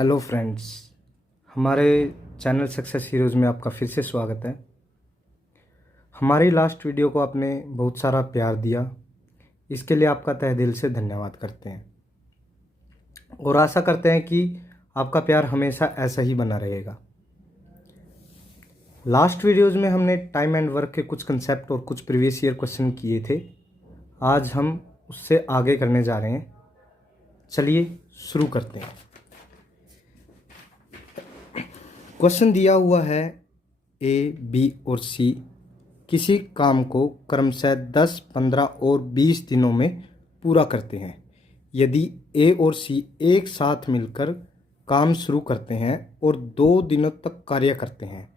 Hello friends, हमारे channel success heroes में आपका फिर से स्वागत है। हमारी लास्ट वीडियो को आपने बहुत सारा प्यार दिया, इसके लिए आपका तहे दिल से धन्यवाद करते हैं और आशा करते हैं कि आपका प्यार हमेशा ऐसा ही बना रहेगा। लास्ट वीडियोज़ में हमने टाइम एंड वर्क के कुछ कंसेप्ट और कुछ प्रीवियस ईयर क्वेश्चन किए थे। आज हम उससे आगे करने जा रहे हैं। चलिए शुरू करते हैं। क्वेश्चन दिया हुआ है ए, बी और सी किसी काम को क्रमशः 10, 15 और 20 दिनों में पूरा करते हैं। यदि ए और सी एक साथ मिलकर काम शुरू करते हैं और 2 दिनों तक कार्य करते हैं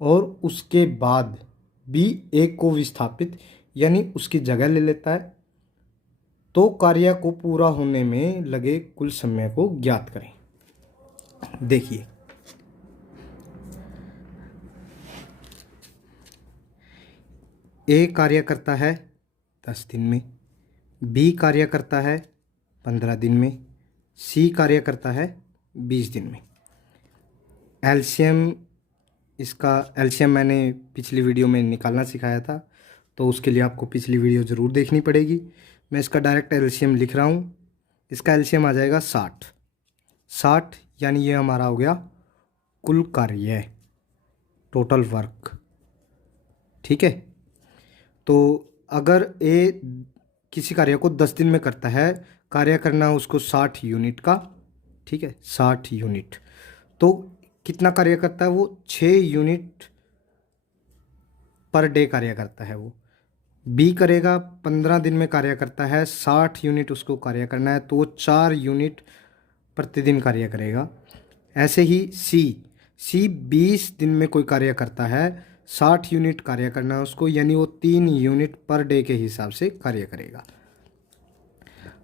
और उसके बाद बी ए को विस्थापित यानी उसकी जगह ले लेता है, तो कार्य को पूरा होने में लगे कुल समय को ज्ञात करें। देखिए, ए कार्य करता है 10 दिन में, बी कार्य करता है 15 दिन में, सी कार्य करता है 20 दिन में। इसका एलसीएम मैंने पिछली वीडियो में निकालना सिखाया था, तो उसके लिए आपको पिछली वीडियो ज़रूर देखनी पड़ेगी। मैं इसका डायरेक्ट एलसीएम लिख रहा हूँ। इसका एलसीएम आ जाएगा 60 यानी ये हमारा हो गया कुल कार्य, टोटल वर्क। ठीक है, तो अगर ए किसी कार्य को 10 दिन में करता है, कार्य करना उसको 60 यूनिट का, ठीक है 60 यूनिट, तो कितना कार्य करता है वो 6 यूनिट पर डे कार्य करता है। वो बी करेगा 15 दिन में कार्य करता है, 60 यूनिट उसको कार्य करना है, तो वो 4 यूनिट प्रतिदिन कार्य करेगा। ऐसे ही सी 20 दिन में कोई कार्य करता है, 60 यूनिट कार्य करना है उसको, यानी वो 3 यूनिट पर डे के हिसाब से कार्य करेगा।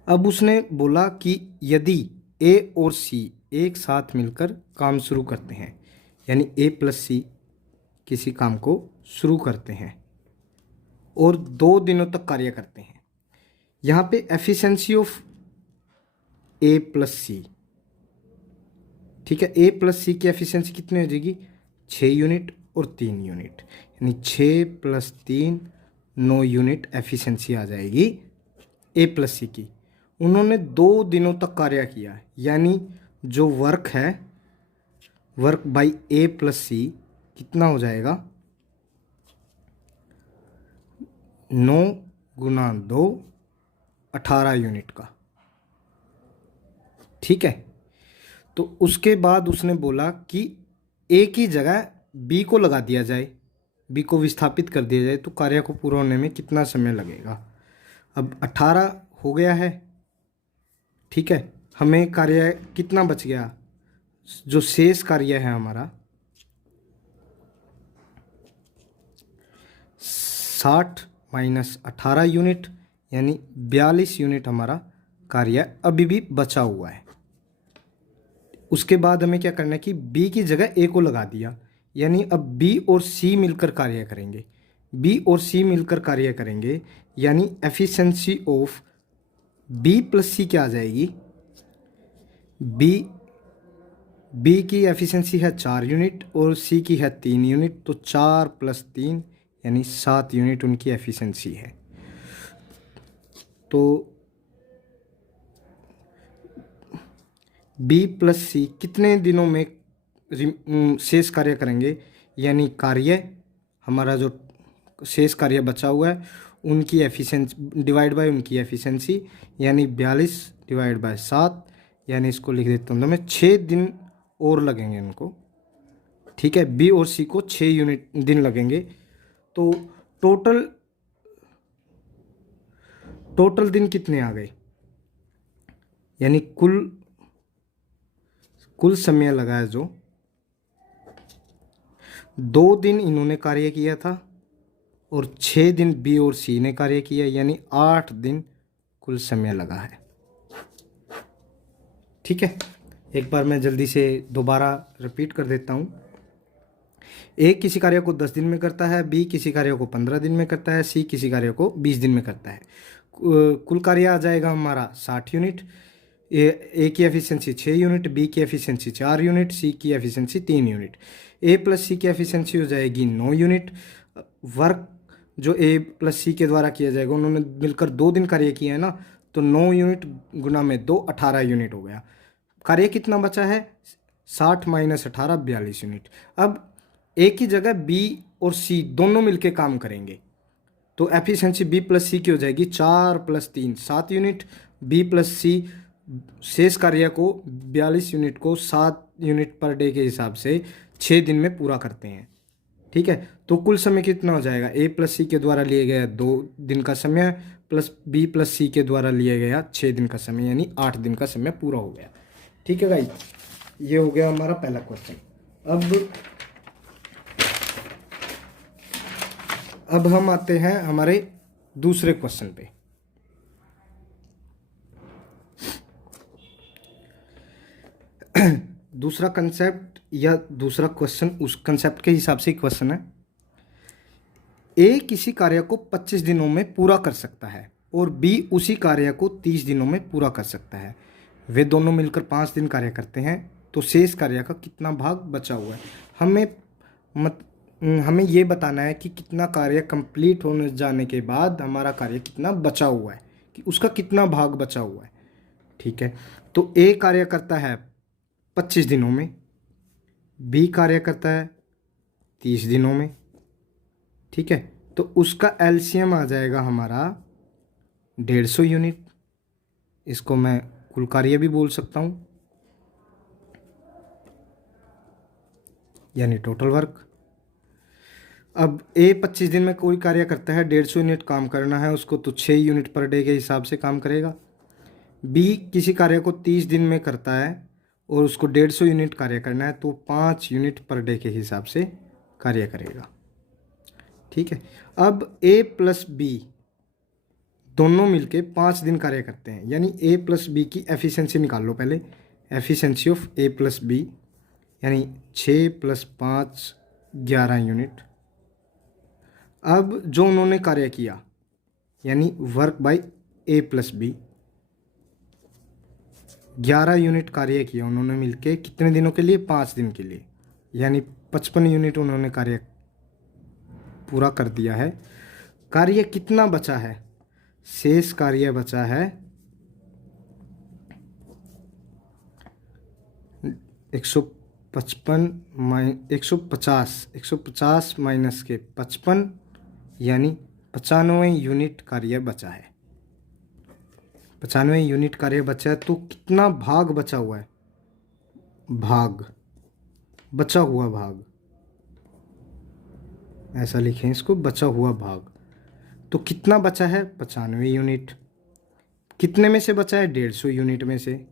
अब उसने बोला कि यदि ए और सी एक साथ मिलकर काम शुरू करते हैं, यानी ए प्लस सी किसी काम को शुरू करते हैं और 2 दिनों तक कार्य करते हैं। यहाँ पे एफिशिएंसी ऑफ ए प्लस सी, ठीक है, ए प्लस सी की एफिशिएंसी कितनी हो जाएगी 6 यूनिट और 3 यूनिट, यानी 6 + 3 9 यूनिट एफिशिएंसी आ जाएगी ए प्लस सी की। उन्होंने 2 दिनों तक कार्य किया, यानी जो वर्क है, वर्क बाई ए प्लस सी कितना हो जाएगा 9 × 2 18 यूनिट का। ठीक है, तो उसके बाद उसने बोला कि ए की जगह बी को लगा दिया जाए, बी को विस्थापित कर दिया जाए, तो कार्य को पूरा होने में कितना समय लगेगा। अब 18 हो गया है, ठीक है, हमें कार्य कितना बच गया, जो शेष कार्य है हमारा 60 - 18 यूनिट, यानी 42 यूनिट हमारा कार्य अभी भी बचा हुआ है। उसके बाद हमें क्या करना है कि बी की जगह ए को लगा दिया, यानी अब बी और सी मिलकर कार्य करेंगे, बी और सी मिलकर कार्य करेंगे, यानी एफिशिएंसी ऑफ बी प्लस सी क्या आ जाएगी, बी की एफिशिएंसी है 4 यूनिट और सी की है 3 यूनिट, तो 4 + 3 यानी 7 यूनिट उनकी एफिशिएंसी है। तो बी प्लस सी कितने दिनों में शेष कार्य करेंगे, यानी कार्य हमारा जो शेष कार्य बचा हुआ है उनकी एफिशिएंसी डिवाइड बाय उनकी एफिशिएंसी, यानी 42 / 7, यानी इसको लिख देता हूँ तो मैं 6 दिन और लगेंगे इनको। ठीक है, बी और सी को 6 दिन लगेंगे, तो टोटल दिन कितने आ गए, यानी कुल समय लगा है जो 2 दिन इन्होंने कार्य किया था और 6 दिन बी और सी ने कार्य किया, यानी 8 दिन कुल समय लगा है। ठीक है, एक बार मैं जल्दी से दोबारा रिपीट कर देता हूँ। ए किसी कार्य को 10 दिन में करता है, बी किसी कार्य को 15 दिन में करता है, सी किसी कार्य को 20 दिन में करता है। कुल कार्य आ जाएगा हमारा 60 यूनिट, ए की एफिशिएंसी 6 यूनिट, बी की एफिशिएंसी 4 यूनिट, सी की एफिशिएंसी 3 यूनिट। ए प्लस सी की एफिशिएंसी हो जाएगी 9 यूनिट। वर्क जो ए प्लस सी के द्वारा किया जाएगा, उन्होंने मिलकर 2 दिन कार्य किया है ना, तो 9 यूनिट गुना में 2 18 यूनिट हो गया। कार्य कितना बचा है? 60 माइनस 18 42 यूनिट। अब ए की जगह बी और सी दोनों मिलके काम करेंगे, तो एफिशिएंसी बी प्लस सी की हो जाएगी 4 प्लस 3 7 यूनिट। बी प्लस सी शेष कार्य को 42 यूनिट को 7 यूनिट पर डे के हिसाब से 6 दिन में पूरा करते हैं। ठीक है, तो कुल समय कितना हो जाएगा? ए प्लस सी के द्वारा लिया गया 2 दिन का समय प्लस बी प्लस सी के द्वारा लिया गया 6 दिन का समय, यानी 8 दिन का समय पूरा हो गया। ठीक है गाइस, ये हो गया हमारा पहला क्वेश्चन। अब हम आते हैं हमारे दूसरे क्वेश्चन पे। दूसरा कंसेप्ट या दूसरा क्वेश्चन उस कंसेप्ट के हिसाब से क्वेश्चन है। ए किसी कार्य को 25 दिनों में पूरा कर सकता है और बी उसी कार्य को 30 दिनों में पूरा कर सकता है। वे दोनों मिलकर 5 दिन कार्य करते हैं, तो शेष कार्य का कितना भाग बचा हुआ है? हमें ये बताना है कि कितना कार्य कंप्लीट होने जाने के बाद हमारा कार्य कितना बचा हुआ है, कि उसका कितना भाग बचा हुआ है। ठीक है, तो ए कार्य करता है 25 दिनों में, बी कार्य करता है 30 दिनों में। ठीक है, तो उसका एलसीएम आ जाएगा हमारा 150 यूनिट। इसको मैं कुल कार्य भी बोल सकता हूँ, यानी टोटल वर्क। अब ए 25 दिन में कोई कार्य करता है, 150 यूनिट काम करना है उसको, तो 6 यूनिट पर डे के हिसाब से काम करेगा। बी किसी कार्य को 30 दिन में करता है और उसको 150 यूनिट कार्य करना है, तो 5 यूनिट पर डे के हिसाब से कार्य करेगा। ठीक है, अब ए प्लस बी दोनों मिलके 5 दिन कार्य करते हैं, यानी ए प्लस बी की एफिशिएंसी निकाल लो पहले। Efficiency of A plus B यानी 6 प्लस 5 11 यूनिट। अब जो उन्होंने कार्य किया यानी work by A plus B, 11 unit कार्य किया उन्होंने मिलके, कितने दिनों के लिए? 5 दिन के लिए, यानी 55 यूनिट उन्होंने कार्य पूरा कर दिया है। कार्य कितना बचा है? शेष कार्य बचा है 150 माइनस के 55, यानी 95 यूनिट कार्य बचा है। 95 यूनिट कार्य बचा है, तो कितना भाग बचा हुआ है? भाग, बचा हुआ भाग, ऐसा लिखें इसको, बचा हुआ भाग। तो कितना बचा है? 95 यूनिट। कितने में से बचा है? 150 यूनिट में से।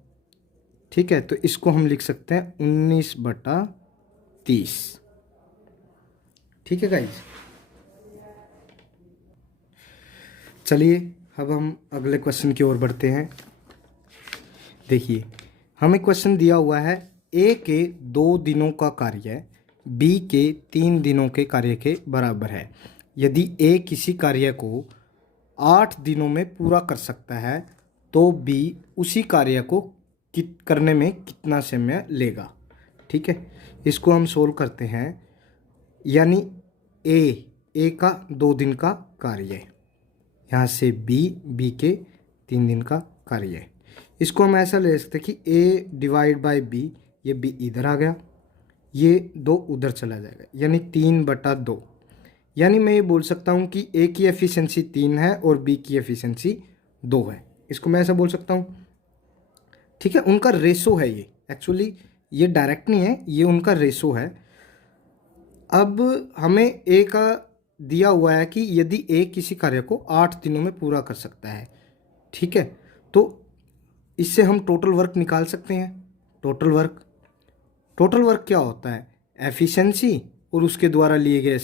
ठीक है, तो इसको हम लिख सकते हैं 19/30। ठीक है गाइस, चलिए अब हम अगले क्वेश्चन की ओर बढ़ते हैं। देखिए, हमें क्वेश्चन दिया हुआ है ए के 2 दिनों का कार्य बी के 3 दिनों के कार्य के बराबर है। यदि ए किसी कार्य को 8 दिनों में पूरा कर सकता है, तो बी उसी कार्य को करने में कितना समय लेगा? ठीक है, इसको हम सोल्व करते हैं। यानी ए का 2 दिन का कार्य, यहाँ से बी के 3 दिन का कार्य। इसको हम ऐसा ले सकते हैं कि ए डिवाइड बाय बी, ये बी इधर आ गया, ये 2 उधर चला जाएगा, यानी 3/2। यानी मैं ये बोल सकता हूँ कि ए की एफिशिएंसी 3 है और बी की एफिशिएंसी 2 है। इसको मैं ऐसा बोल सकता हूँ। ठीक है, उनका रेशो है ये, एक्चुअली ये डायरेक्ट नहीं है, ये उनका रेशो है। अब हमें ए का दिया हुआ है कि यदि ए किसी कार्य को 8 दिनों में पूरा कर सकता है। ठीक है, तो इससे हम टोटल वर्क निकाल सकते हैं। टोटल वर्क क्या होता है? एफिशिएंसी और उसके द्वारा लिए गए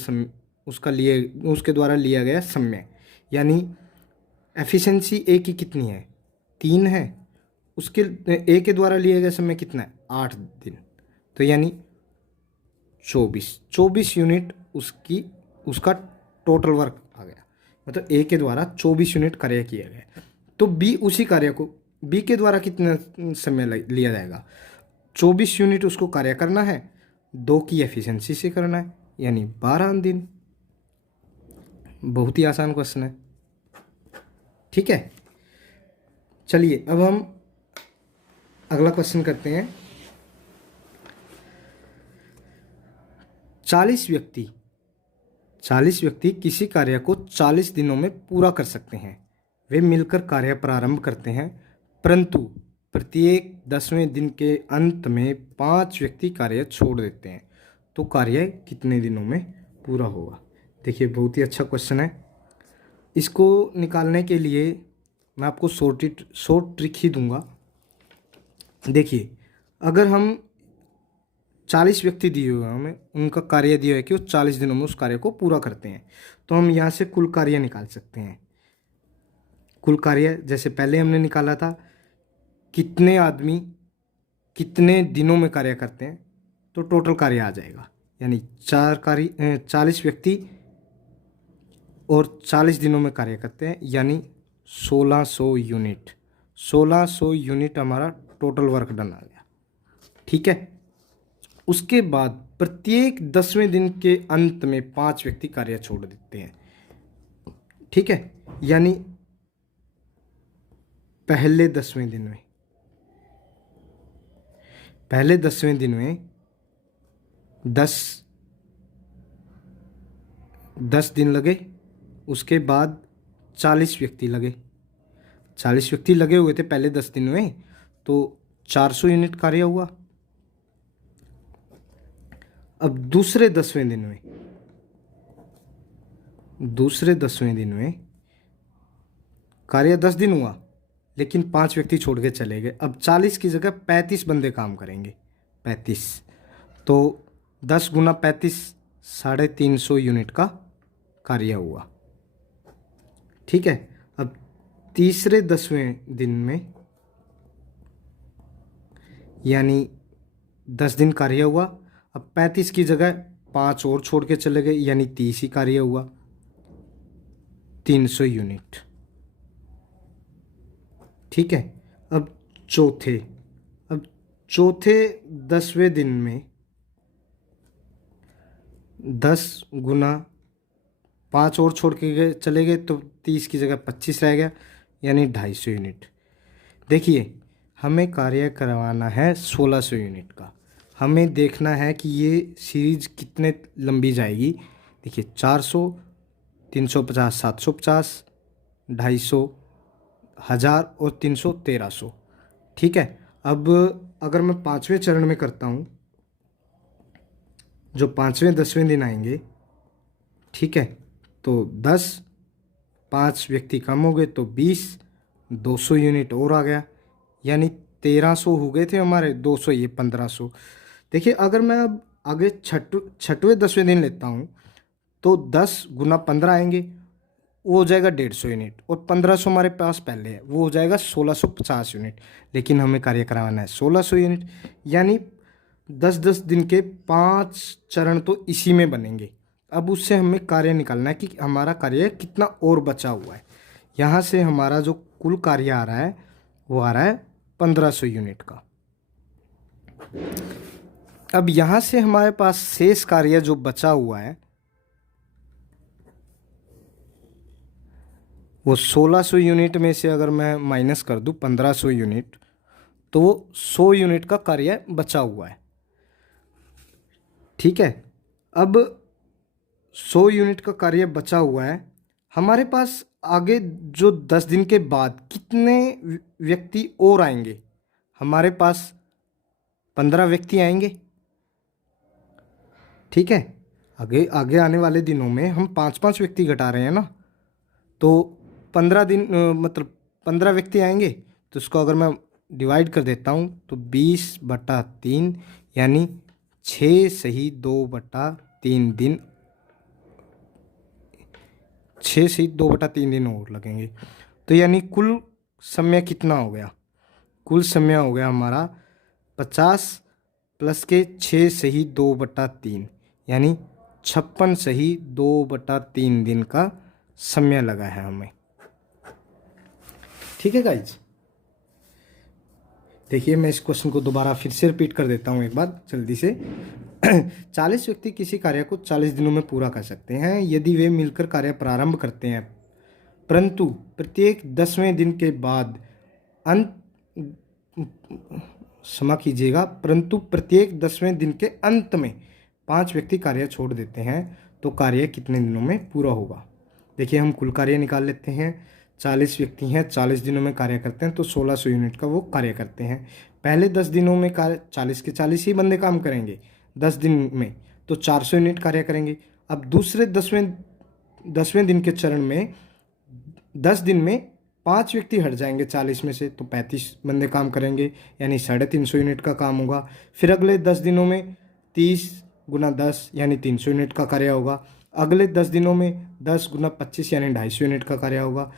उसके द्वारा लिया गया समय। यानी एफिशिएंसी ए की कितनी है? 3 है, उसके ए के द्वारा लिया गया समय कितना है? 8 दिन, तो यानी 24 यूनिट उसका टोटल वर्क आ गया। मतलब ए के द्वारा 24 यूनिट कार्य किया गया। तो बी उसी कार्य को बी के द्वारा कितना समय लिया जाएगा? 24 यूनिट उसको कार्य करना है, 2 की एफिशिएंसी से करना है, यानी 12 दिन। बहुत ही आसान क्वेश्चन है। ठीक है, चलिए अब हम अगला क्वेश्चन करते हैं। 40 व्यक्ति किसी कार्य को 40 दिनों में पूरा कर सकते हैं। वे मिलकर कार्य प्रारंभ करते हैं, परंतु प्रत्येक 10वें दिन के अंत में 5 व्यक्ति कार्य छोड़ देते हैं। तो कार्य कितने दिनों में पूरा होगा? देखिए, बहुत ही अच्छा क्वेश्चन है। इसको निकालने के लिए मैं आपको शॉर्ट ट्रिक ही दूंगा। देखिए, अगर हम 40 व्यक्ति दिए हुए हैं, हमें उनका कार्य दिया है कि वो 40 दिनों में उस कार्य को पूरा करते हैं, तो हम यहाँ से कुल कार्य निकाल सकते हैं। कुल कार्य जैसे पहले हमने निकाला था, कितने आदमी कितने दिनों में कार्य करते हैं, तो टोटल कार्य आ जाएगा, यानी 40 व्यक्ति और 40 दिनों में कार्य करते हैं, यानी 1600 यूनिट। 1600 यूनिट हमारा टोटल वर्क डन आ गया। ठीक है, उसके बाद प्रत्येक 10वें दिन के अंत में 5 व्यक्ति कार्य छोड़ देते हैं। ठीक है, यानी पहले 10वें दिन में 10 दिन लगे। उसके बाद 40 व्यक्ति लगे। 40 व्यक्ति लगे हुए थे पहले 10 दिन में, तो 400 यूनिट कार्य हुआ। अब दूसरे 10वें दिन में कार्य 10 दिन हुआ, लेकिन 5 व्यक्ति छोड़ के चले गए। अब 40 की जगह 35 बंदे काम करेंगे। 35 तो 10 गुना 35 350 यूनिट का कार्य हुआ। ठीक है, अब तीसरे 10वें दिन में, यानी 10 दिन कार्य हुआ, अब 35 की जगह 5 और छोड़ के चले गए, यानी 30 ही कार्य हुआ, 300 यूनिट। ठीक है, अब चौथे 10वें दिन में 10 गुना 5 और छोड़ के चले गए, तो 30 की जगह 25 रह गया, यानी 250 यूनिट। देखिए, हमें कार्य करवाना है 1600 यूनिट का। हमें देखना है कि ये सीरीज कितने लंबी जाएगी। देखिए, 400, 350, 750, 250, 1000 और 300, 1300। ठीक है, अब अगर मैं 5वें चरण में करता हूँ, जो 5वें 10वें दिन आएंगे, ठीक है, तो 10, 5 व्यक्ति कम हो गए तो 20, 200 यूनिट और आ गया, यानी 1300 हो गए थे हमारे, 200 ये 1500। देखिए, अगर मैं अब आगे छठवें 10वें दिन लेता हूँ, तो 10 गुना 15 आएंगे, वो हो जाएगा 150 यूनिट, और 1500 हमारे पास पहले है, वो हो जाएगा 1650 यूनिट। लेकिन हमें कार्य करवाना है 1600 यूनिट, यानी 10-10 दिन के 5 चरण तो इसी में बनेंगे। अब उससे हमें कार्य निकालना है कि हमारा कार्य कितना और बचा हुआ है। यहाँ से हमारा जो कुल कार्य आ रहा है, वो आ रहा है 1500 यूनिट का। अब यहाँ से हमारे पास शेष कार्य जो बचा हुआ है, वो 1600 यूनिट में से अगर मैं माइनस कर दूँ 1500 यूनिट, तो वो 100 यूनिट का कार्य बचा हुआ है। ठीक है, अब 100 यूनिट का कार्य बचा हुआ है। हमारे पास आगे जो 10 दिन के बाद कितने व्यक्ति और आएंगे? हमारे पास 15 व्यक्ति आएंगे। ठीक है, आगे आगे आने वाले दिनों में हम 5-5 व्यक्ति घटा रहे हैं ना, तो 15 दिन मतलब 15 व्यक्ति आएंगे। तो इसको अगर मैं डिवाइड कर देता हूँ, तो 20/3, यानी 6 सही 2/3 दिन, 6 सही 2/3 दिन और लगेंगे। तो यानी कुल समय कितना हो गया? कुल समय हो गया हमारा 50 प्लस के 6 सही 2/3, यानी 56 सही 2/3 दिन का समय लगा है हमें। ठीक है गाइज, देखिए मैं इस क्वेश्चन को दोबारा फिर से रिपीट कर देता हूँ एक बार जल्दी से। 40 व्यक्ति किसी कार्य को 40 दिनों में पूरा कर सकते हैं यदि वे मिलकर कार्य प्रारंभ करते हैं, परंतु प्रत्येक 10वें दिन के बाद अंत क्षमा कीजिएगा, परंतु प्रत्येक 10वें दिन के अंत में 5 व्यक्ति कार्य छोड़ देते हैं तो कार्य कितने दिनों में पूरा होगा। देखिए हम कुल कार्य निकाल लेते हैं। 40 व्यक्ति हैं, 40 दिनों में कार्य करते हैं तो 1600 यूनिट का वो कार्य करते हैं। पहले 10 दिनों में कार्य 40 के 40 ही बंदे काम करेंगे 10 दिन में, तो 400 यूनिट कार्य करेंगे। अब दूसरे 10वें दिन के चरण में 10 दिन में 5 व्यक्ति हट जाएंगे 40 में से, तो 35 बंदे काम करेंगे, यानी 350 यूनिट का काम होगा। फिर अगले 10 दिनों में 30 गुना 10 यानी 300 यूनिट का कार्य होगा। अगले 10 दिनों में 10 गुना 25 यानी 250 यूनिट का कार्य होगा।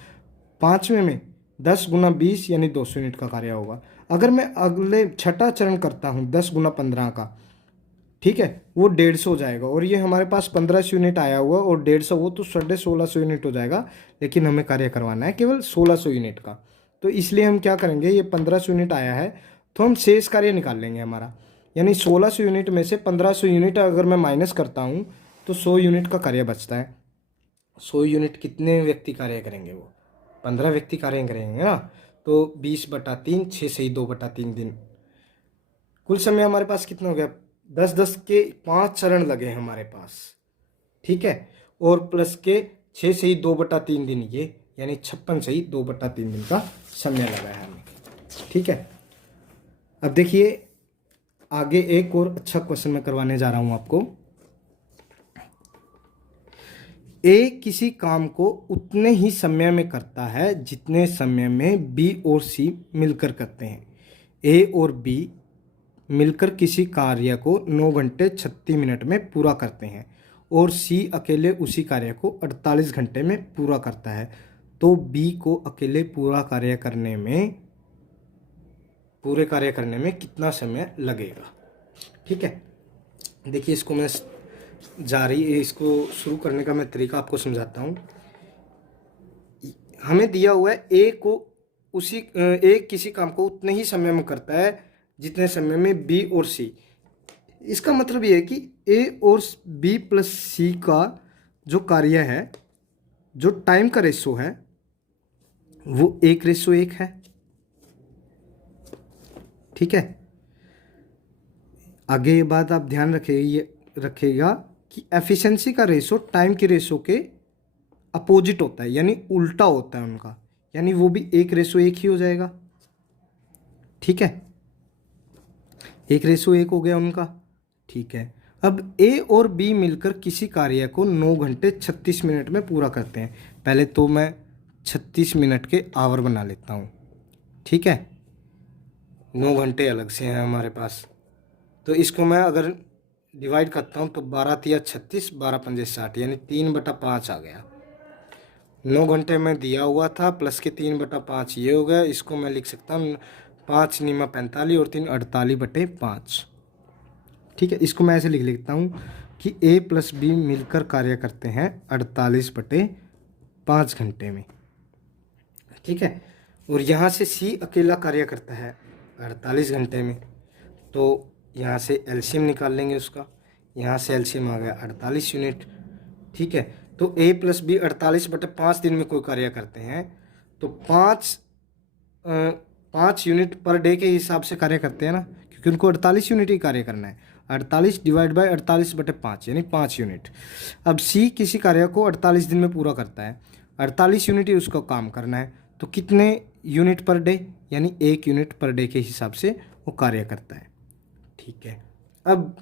5वें में 10 गुना 20 यानी 200 यूनिट का कार्य होगा। अगर मैं अगले छठा चरण करता हूँ 10 गुना 15 का, ठीक है, वो 150 हो जाएगा। और ये हमारे पास 1500 यूनिट आया हुआ और 150 वो तो 1650 यूनिट हो जाएगा, लेकिन हमें कार्य करवाना है केवल 1600 यूनिट का। तो इसलिए हम क्या करेंगे, ये 1500 यूनिट आया है तो हम शेष कार्य निकाल लेंगे हमारा, यानी 1600 यूनिट में से 1500 यूनिट अगर मैं माइनस करता हूँ तो 100 यूनिट का कार्य बचता है। 100 यूनिट कितने व्यक्ति कार्य करेंगे, वो 15 व्यक्ति कार्य करेंगे ना, तो 20/3 6 से 2/3 दिन। कुल समय हमारे पास कितना हो गया, 10-10 के 5 चरण लगे हमारे पास, ठीक है, और प्लस के 6 से 2/3 दिन ये, यानी 56 से 2/3 दिन का समय लगा है हमें, ठीक है। अब देखिए आगे एक और अच्छा क्वेश्चन मैं करवाने जा रहा हूं आपको। ए किसी काम को उतने ही समय में करता है जितने समय में बी और सी मिलकर करते हैं। ए और बी मिलकर किसी कार्य को 9 घंटे 36 मिनट में पूरा करते हैं और सी अकेले उसी कार्य को 48 घंटे में पूरा करता है, तो बी को अकेले पूरे कार्य करने में कितना समय लगेगा, ठीक है। देखिए इसको मैं इसको शुरू करने का मैं तरीका आपको समझाता हूँ। हमें दिया हुआ है ए किसी काम को उतने ही समय में करता है जितने समय में बी और सी। इसका मतलब ये है कि ए और बी प्लस सी का जो कार्य है, जो टाइम का रेशो है, वो 1:1 है, ठीक है। आगे ये बात आप ध्यान रखिएगा कि एफिशिएंसी का रेशो टाइम के रेशो के अपोजिट होता है, यानी उल्टा होता है उनका, यानी वो भी 1:1 ही हो जाएगा, ठीक है। 1:1 हो गया उनका, ठीक है। अब ए और बी मिलकर किसी कार्य को 9 घंटे 36 मिनट में पूरा करते हैं। पहले तो मैं 36 मिनट के आवर बना लेता हूँ, ठीक है। 9 घंटे अलग से हैं हमारे पास, तो इसको मैं अगर डिवाइड करता हूँ तो 12×3 36, 12×5 60, यानी 3/5 आ गया। 9 घंटे में दिया हुआ था, प्लस के 3/5 ये हो गया। इसको मैं लिख सकता हूँ 5×9 45 और 3 48/5, ठीक है। इसको मैं ऐसे लिख लेता हूँ कि ए प्लस बी मिलकर कार्य करते हैं 48/5 घंटे में, ठीक है। और यहाँ से सी अकेला कार्य करता है 48 घंटे में, तो यहाँ से एलसीएम निकाल लेंगे उसका। यहाँ से एलसीएम आ गया 48 यूनिट, ठीक है। तो ए प्लस बी 48/5 दिन में कोई कार्य करते हैं तो 5 यूनिट पर डे के हिसाब से कार्य करते हैं ना, क्योंकि उनको 48 यूनिट ही कार्य करना है। 48 डिवाइड बाय 48/5 यानी 5 यूनिट। अब सी किसी कार्य को 48 दिन में पूरा करता है, 48 यूनिट ही उसको काम करना है, तो कितने यूनिट पर डे, यानी 1 यूनिट पर डे के हिसाब से वो कार्य करता है, ठीक है। अब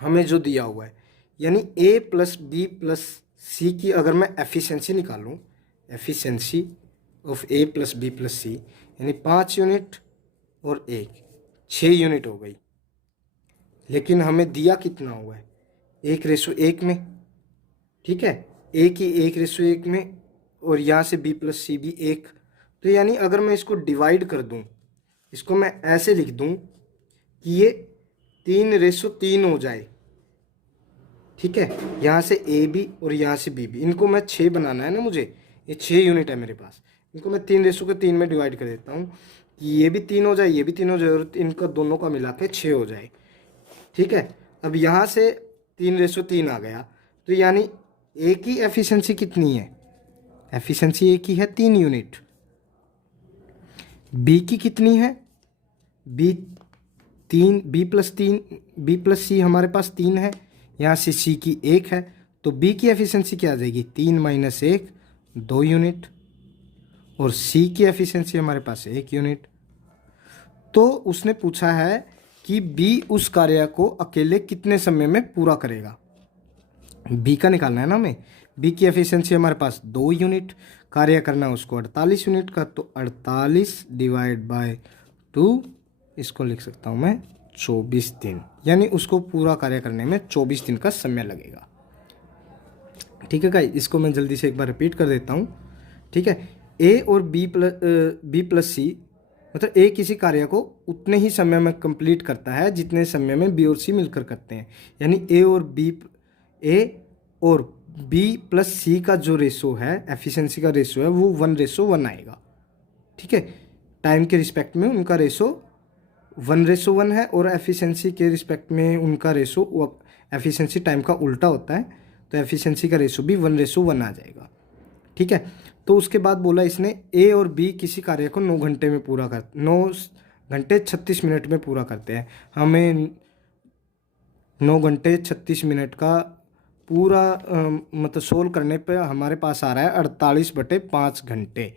हमें जो दिया हुआ है, यानी A plus B plus C की अगर मैं एफिशिएंसी निकालूं, efficiency of A plus B plus C, यानी 5 यूनिट और 6 यूनिट हो गई। लेकिन हमें दिया कितना हुआ है, 1:1 में, ठीक है। ए की 1:1 में, और यहाँ से बी प्लस सी भी 1, तो यानी अगर मैं इसको डिवाइड कर दूं, इसको मैं ऐसे लिख दूं कि ये 3:3 हो जाए, ठीक है। यहाँ से ए बी और यहाँ से बी बी, इनको मैं 6 बनाना है ना मुझे, ये 6 यूनिट है मेरे पास, इनको मैं 3:3 में डिवाइड कर देता हूँ। कि ये भी 3 हो जाए, ये भी 3 हो जाए और इनका दोनों का मिला के 6 हो जाए। ठीक है, अब यहाँ से 3:3 आ गया, तो यानी ए की एफिशिएंसी कितनी है? एफिशिएंसी ए की है 3 यूनिट। बी की कितनी है? बी 3, बी प्लस सी हमारे पास 3 है, यहाँ से सी की 1 है, तो बी की एफिशिएंसी क्या आ जाएगी? 3 - 1 2 यूनिट, और सी की एफिशिएंसी हमारे पास 1 यूनिट। तो उसने पूछा है कि बी उस कार्य को अकेले कितने समय में पूरा करेगा। बी का निकालना है ना हमें। बी की एफिशिएंसी हमारे पास 2 यूनिट, कार्य करना उसको 48 यूनिट का, तो 48 डिवाइड बाय 2, इसको लिख सकता हूँ मैं 24 दिन, यानी उसको पूरा कार्य करने में 24 दिन का समय लगेगा। ठीक है गाइस, इसको मैं जल्दी से एक बार रिपीट कर देता हूँ। ठीक है, ए और बी प्लस सी, मतलब ए किसी कार्य को उतने ही समय में कंप्लीट करता है जितने समय में बी और सी मिलकर करते हैं, यानी ए और बी प्लस सी का जो रेशो है, एफिशिएंसी का रेशो है, वो 1:1 आएगा। ठीक है, टाइम के रिस्पेक्ट में उनका रेशो 1:1 है, और एफिशिएंसी के रिस्पेक्ट में उनका रेशो, एफिशिएंसी टाइम का उल्टा होता है, तो एफिशिएंसी का रेशो भी 1:1 आ जाएगा। ठीक है, तो उसके बाद बोला इसने ए और बी किसी कार्य को 9 घंटे में 9 घंटे 36 मिनट में पूरा करते हैं। हमें 9 घंटे 36 मिनट का पूरा मतलब सोल्व करने पे हमारे पास आ रहा है 48/5 घंटे।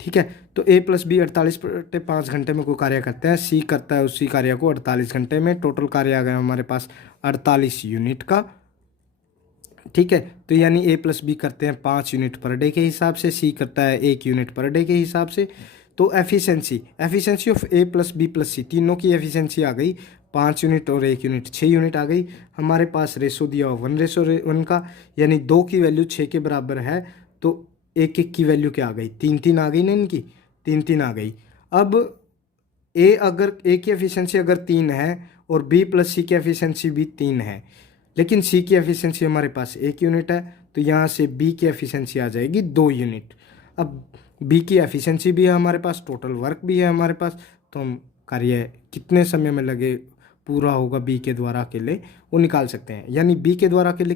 ठीक है, तो ए प्लस बी 48/5 घंटे में कोई कार्य करते हैं, सी करता है उसी कार्य को 48 घंटे में। टोटल कार्य आ गया हमारे पास 48 यूनिट का। ठीक है, तो यानी ए प्लस बी करते हैं 5 यूनिट पर डे के हिसाब से, सी करता है 1 यूनिट पर डे के हिसाब से। तो efficiency of A plus B plus C, तीनों की एफिशिएंसी आ गई 5 यूनिट और 1 यूनिट, 6 यूनिट आ गई। हमारे पास रेशो दिया हुआ 1:1 का, यानी 2 की वैल्यू 6 के बराबर है, तो 1 की वैल्यू क्या आ गई? 3 आ गई ना इनकी, 3 आ गई। अब ए की एफिशिएंसी अगर 3 है और बी प्लस सी की एफिशिएंसी भी 3 है, लेकिन सी की एफिशिएंसी हमारे पास 1 यूनिट है, तो यहाँ से बी की एफिशिएंसी आ जाएगी 2 यूनिट। अब बी की एफिशिएंसी भी है हमारे पास, टोटल वर्क भी है हमारे पास, तो हम कार्य कितने समय में लगे पूरा होगा बी के द्वारा अकेले, वो निकाल सकते हैं। यानी बी के द्वारा अकेले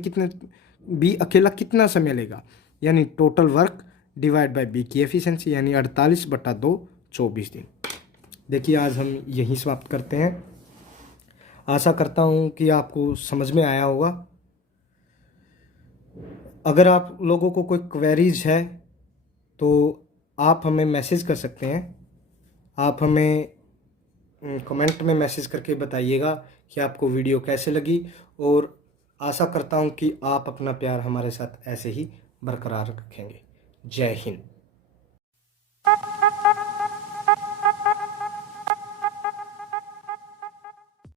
बी अकेला कितना समय लेगा, यानी total work divide by B की एफिशिएंसी, यानी 48/2 24 दिन। देखिए, आज हम यहीं समाप्त करते हैं। आशा करता हूँ कि आपको समझ में आया होगा। अगर आप लोगों को कोई क्वेरीज है तो आप हमें मैसेज कर सकते हैं। आप हमें कमेंट में मैसेज करके बताइएगा कि आपको वीडियो कैसे लगी, और आशा करता हूँ कि आप अपना प्यार हमारे साथ ऐसे ही बरकरार रखेंगे। जय हिंद।